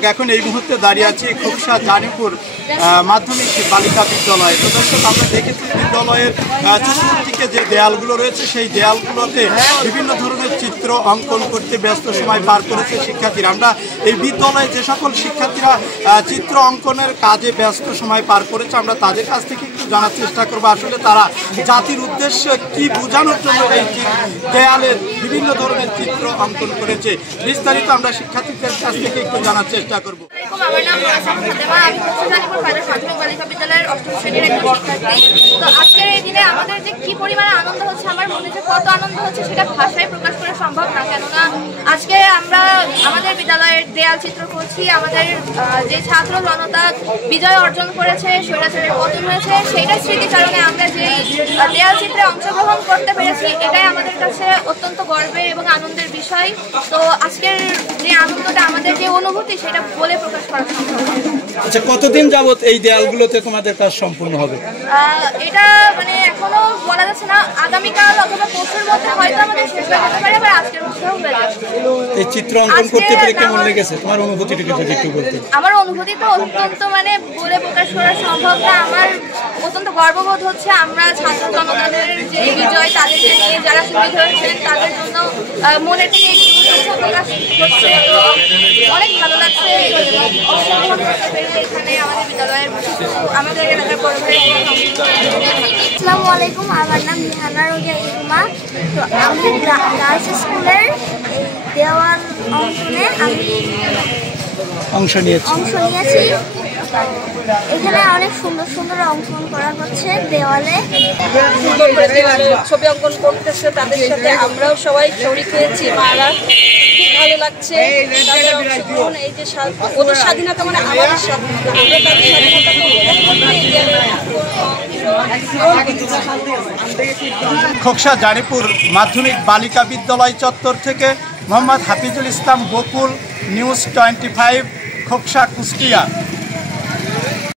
দর্শক এখন এই মুহূর্তে দাঁড়িয়ে আছি খোকসা জানিপুর মাধ্যমিক বালিকা বিদ্যালয়। তো দর্শক আমরা দেখেছি বিদ্যালয়ের চতুর্দিকে যে দেয়ালগুলো রয়েছে সেই দেয়ালগুলোতে বিভিন্ন ধরনের চিত্র অঙ্কন করতে ব্যস্ত সময় পার করেছে শিক্ষার্থীরা। আমরা এই বিদ্যালয়ে যে সকল শিক্ষার্থীরা চিত্র অঙ্কনের কাজে ব্যস্ত সময় পার করেছে আমরা তাদের কাছ থেকে একটু জানার চেষ্টা করবো আসলে তারা জাতির উদ্দেশ্যে কি বোঝানোর জন্য এই দেয়ালের বিভিন্ন ধরনের চিত্র অঙ্কন করেছে। বিস্তারিত আমরা শিক্ষার্থীদের কাছ থেকে একটু জানার চেষ্টা করবো। আমার নাম আমি জানিপুর প্রাথমিক বালিকা বিদ্যালয়ের 8ম শ্রেণীর একজন শিক্ষার্থী। তো আজকের এই দিনে আমাদের যে কি পরিমাণে আনন্দ হচ্ছে, আমার মনে যে কত আনন্দ হচ্ছে সেটা ভাষায় প্রকাশ করা সম্ভব না। কেননা আজকে আমরা আমাদের বিদ্যালয়ের দেয়াল চিত্র করছি, আমাদের যে ছাত্র জনতা বিজয় অর্জন করেছে, স্বৈরাচারের পতন হয়েছে, সেইটার স্মৃতিচারণে আমরা যে দেয়াল চিত্রে অংশগ্রহণ করতে পেরেছি এটাই আমাদের কাছে অত্যন্ত গর্বের এবং আনন্দের বিষয়। তো আজকের যে আনন্দটা, আমাদের যে অনুভূতি সেটা বলে প্রকাশ করা সম্ভব। আচ্ছা, কতদিন যাবত এই দেয়ালগুলোতে তোমাদের কাজ সম্পূর্ণ হবে? এটা মানে এখনো বলা যাচ্ছে না, আগামীকাল অথবা পরশুর মধ্যে হয়তো আমাদের শেষ হয়ে যেতে পারে, আবার আজকের মধ্যেও হয়ে যাবে। এই চিত্র অঙ্কন করতে পেরে কেমন লেগেছে? তোমার অনুভূতিটা যদি একটু বলতে। আমার অনুভূতি তো অত্যন্ত মানে বলে প্রকাশ করা সম্ভব না। আমার অত্যন্ত গর্ববোধ হচ্ছে আমরা ছাত্র জনতাদের যে বিজয়, তাদেরকে নিয়ে যারা শহীদ হয়েছেন তাদের জন্য মনে থেকে প্রকাশ করছে। তো অনেক ভালো লাগছে অংশগ্রহণ করতে পেরে এখানে আমাদের বিদ্যালয়ের আমাদের এলাকার পরিবারের। আসসালামু আলাইকুম, আমার নাম নিহানা রোজা ইরমা। তো আমি গার্লস স্কুলের এই দেওয়াল অঙ্কনে আমি অংশ নিয়েছি। এখানে অনেক সুন্দর সুন্দর অঙ্কন করা হচ্ছে দেওয়ালে। সুন্দর করে দেওয়ালে ছবি অঙ্কন করতেছে, তাদের সাথে আমরাও সবাই শরিক হয়েছি। মারা খুব ভালো লাগছে তাদের অংশগ্রহণ। এই যে ওদের স্বাধীনতা মানে আমাদের স্বাধীনতা, আমরা তাদের স্বাধীনতা। খোকসা জানিপুর মাধ্যমিক বালিকা বিদ্যালয় চত্বর থেকে মোহাম্মদ হাফিজুল ইসলাম বকুল, নিউজ 25, খোকসা, কুষ্টিয়া।